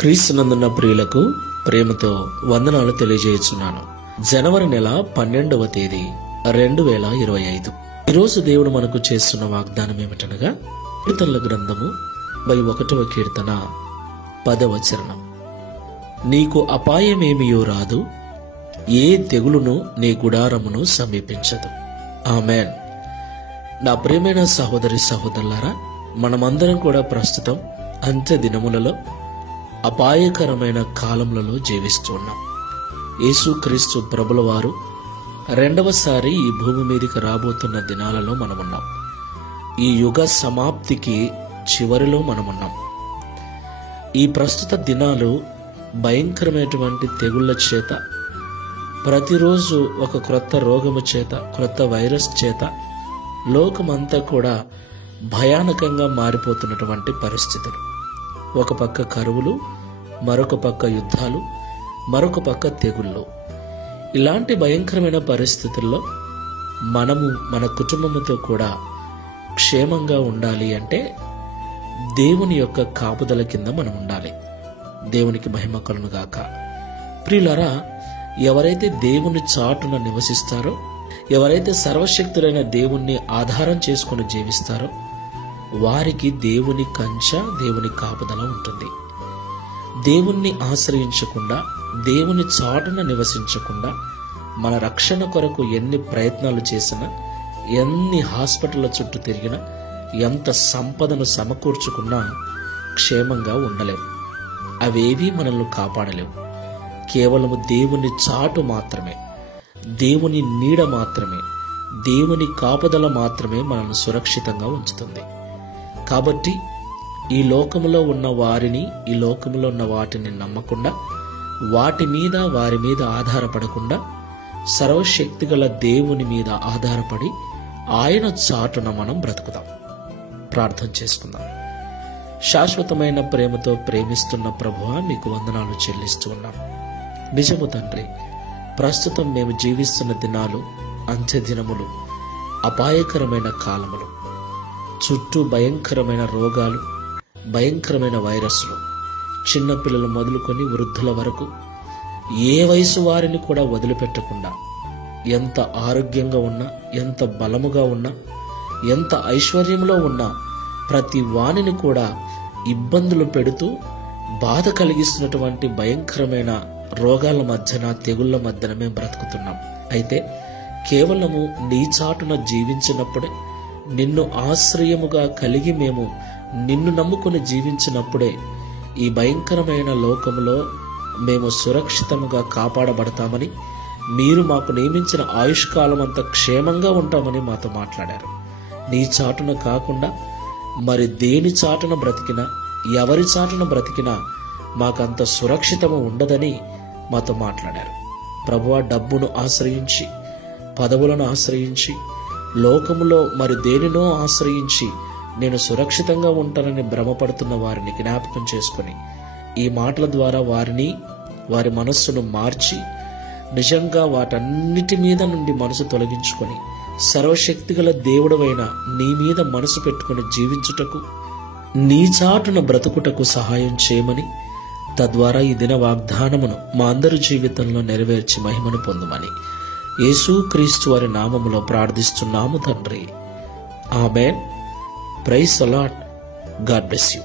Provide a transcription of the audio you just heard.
క్రీస్తునందున్న ప్రియులకు ప్రేమతో వందనాలు తెలియజేస్తున్నాను. జనవరి నెల 12వ తేదీ 2025. ఈరోజు దేవుడు మనకు చేస్తున్న వాగ్దానం ఏమిటనగా కీర్తనల గ్రంథము 21వ కీర్తన 10వ చరణం. నీకు అపాయమేమియో రాదు, ఏ తెగులును నీ గుడారమును సమీపించదు. ఆమేన్. నా ప్రియమైన సహోదరి సహోదరులారా, మనమందరం కూడా ప్రస్తుతం అంత్య దినములలో అపాయకరమైన కాలములలో జీవిస్తూ ఉన్నాం. యేసుక్రీస్తు ప్రభుల వారు రెండవసారి ఈ భూమి మీదకి రాబోతున్న దినాలలో మనమున్నాం. ఈ యుగ సమాప్తికి చివరిలో మనమున్నాం. ఈ ప్రస్తుత దినాలు భయంకరమైనటువంటి తెగుళ్ల చేత, ప్రతిరోజు ఒక క్రొత్త రోగము చేత, క్రొత్త వైరస్ చేత లోకమంతా కూడా భయానకంగా మారిపోతున్నటువంటి పరిస్థితులు. ఒక పక్క కరువులు, మరొక పక్క యుద్ధాలు, మరొక పక్క తెగుళ్ళు. ఇలాంటి భయంకరమైన పరిస్థితుల్లో మనము మన కుటుంబముతో కూడా క్షేమంగా ఉండాలి అంటే దేవుని యొక్క కాపుదల కింద మనం ఉండాలి. దేవునికి మహిమ కలుగును గాక. ప్రియులారా, ఎవరైతే దేవుని చాటున నివసిస్తారో, ఎవరైతే సర్వశక్తులైన దేవుణ్ణి ఆధారం చేసుకుని జీవిస్తారో వారికి దేవుని కంచ, దేవుని కాపుదల ఉంటుంది. దేవుణ్ణి ఆశ్రయించకుండా, దేవుని చాటున నివసించకుండా మన రక్షణ కొరకు ఎన్ని ప్రయత్నాలు చేసినా, ఎన్ని హాస్పిటల్ చుట్టూ తిరిగినా, ఎంత సంపదను సమకూర్చుకున్నా క్షేమంగా ఉండలేము. అవేవీ మనల్ని కాపాడలేవు. కేవలము దేవుని చాటు మాత్రమే, దేవుని నీడ మాత్రమే, దేవుని కాపుదల మాత్రమే మనల్ని సురక్షితంగా ఉంచుతుంది. కాబట్టి ఈ లోకములో ఉన్న వారిని, ఈ లోకములో ఉన్న వాటిని నమ్మకుండా, వారి మీద ఆధారపడకుండా సర్వశక్తిగల దేవుని మీద ఆధారపడి ఆయన చాటున మనం బ్రతుకుదాం. ప్రార్థన చేసుకుందాం. శాశ్వతమైన ప్రేమతో ప్రేమిస్తున్న ప్రభువా, మీకు వందనాలు చెల్లిస్తూ ఉన్నాం. నిజము తండ్రి, ప్రస్తుతం మేము జీవిస్తున్న దినాలు అంత్య దినములు, అపాయకరమైన కాలములు. చుట్టూ భయంకరమైన రోగాలు, భయంకరమైన వైరస్లు, చిన్నపిల్లలు మొదలుకొని వృద్ధుల వరకు ఏ వయసు వారిని కూడా వదిలిపెట్టకుండా, ఎంత ఆరోగ్యంగా ఉన్నా, ఎంత బలముగా ఉన్నా, ఎంత ఐశ్వర్యంలో ఉన్నా ప్రతి వాణిని కూడా ఇబ్బందులు పెడుతూ బాధ కలిగిస్తున్నటువంటి భయంకరమైన రోగాల మధ్యన, తెగుళ్ల మధ్యన మేము బ్రతుకుతున్నాం. అయితే కేవలము నీ చాటున జీవించినప్పుడే, నిన్ను ఆశ్రయముగా కలిగి మేము నిన్ను నమ్ముకుని జీవించినప్పుడే ఈ భయంకరమైన లోకములో మేము సురక్షితముగా కాపాడబడతామని, మీరు మాకు నియమించిన ఆయుష్కాలం అంతా క్షేమంగా ఉంటామని మాతో మాట్లాడారు. నీ చాటున కాకుండా మరి దేని చాటున బ్రతికినా, ఎవరి చాటున బ్రతికినా మాకంత సురక్షితము ఉండదని మాతో మాట్లాడారు. ప్రభువా, డబ్బును ఆశ్రయించి, పదవులను ఆశ్రయించి, లోకములో మరి దేనినో ఆశ్రయించి నేను సురక్షితంగా ఉంటానని భ్రమపడుతున్న వారిని జ్ఞాపకం చేసుకుని ఈ మాటల ద్వారా వారి మనస్సును మార్చి, నిజంగా వాటన్నిటి మీద నుండి మనసు తొలగించుకొని సర్వశక్తిగల దేవుడవైన నీ మీద మనసు పెట్టుకుని జీవించుటకు, నీ చాటున బ్రతుకుటకు సహాయం చేయమని, తద్వారా ఈ దిన వాగ్దానమును మా అందరి జీవితంలో నెరవేర్చి మహిమను పొందుమని యేసుక్రీస్తు వారి నామములో ప్రార్థిస్తున్నాము తండ్రి. Amen. Praise the lord. God bless you.